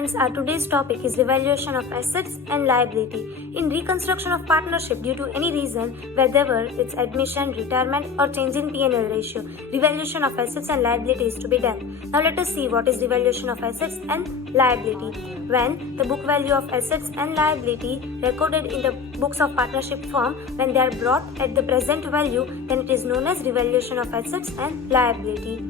friends, our today's topic is revaluation of assets and liability. In reconstruction of partnership due to any reason, whether it's admission, retirement or change in P&L ratio, revaluation of assets and liability is to be done. Now let us see what is revaluation of assets and liability. When the book value of assets and liability recorded in the books of partnership firm, when they are brought at the present value, then it is known as revaluation of assets and liability.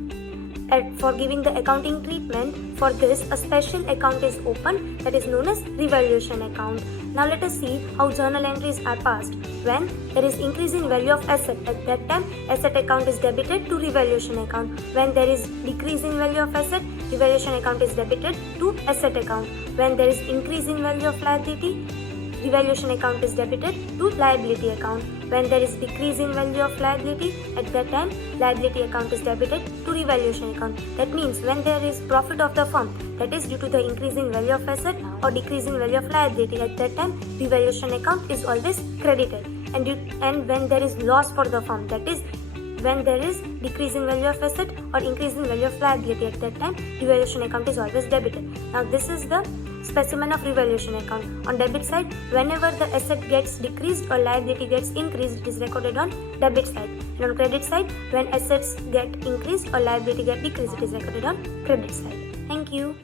For giving the accounting treatment for this, a special account is opened that is known as revaluation account. Now let us see how journal entries are passed. When there is increase in value of asset, at that time asset account is debited to revaluation account. When there is decrease in value of asset, revaluation account is debited to asset account. When there is increase in value of liability, revaluation account is debited to liability account. When there is decrease in value of liability, at that time liability account is debited to revaluation account. That means when there is profit of the firm, that is due to the increase in value of asset or decrease in value of liability, at that time revaluation account is always credited. And when there is loss for the firm, that is when there is decrease in value of asset or increase in value of liability, at that time revaluation account is always debited. Now this is the specimen of revaluation account. On debit side, whenever the asset gets decreased or liability gets increased, it is recorded on debit side. And on credit side, when assets get increased or liability get decreased, it is recorded on credit side. Thank you.